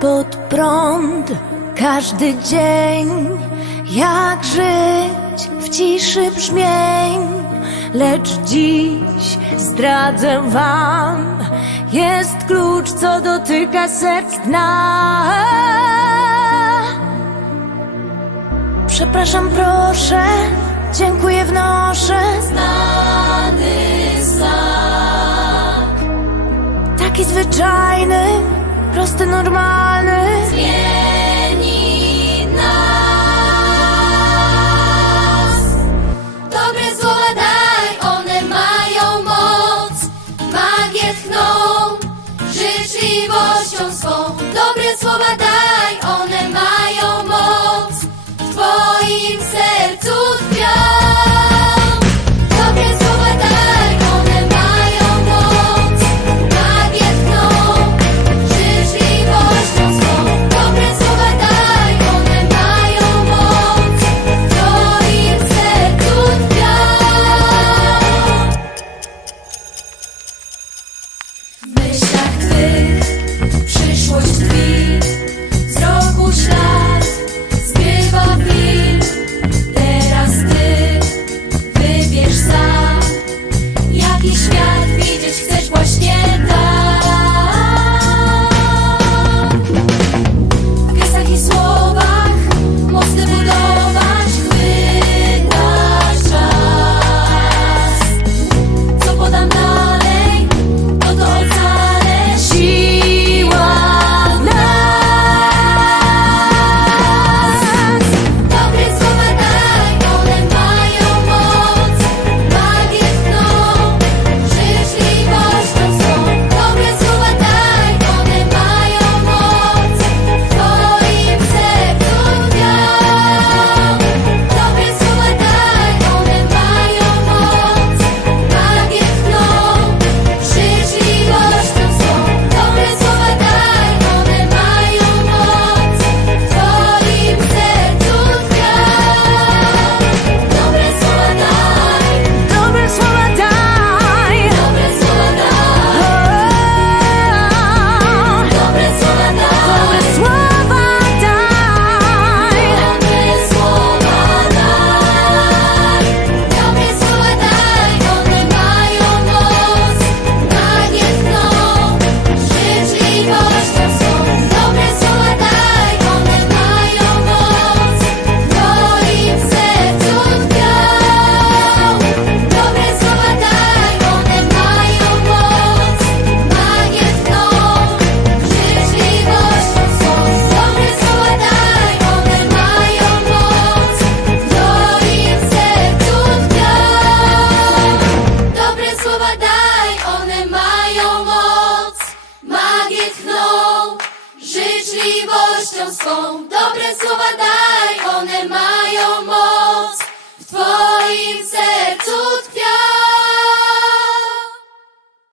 pod prąd każdy dzień. Jak żyć w ciszy brzmień, lecz dziś zdradzę wam, jest klucz, co dotyka serc dna. Przepraszam, proszę, dziękuję wnoszę. Znany znak, taki zwyczajny prosty, normalny. Zmieni nas. Dobre słowa daj, one mają moc. Magię tchną, życzliwością swą. Dobre słowa daj. it. Ojciec swą, dobre słowa daj, one mają.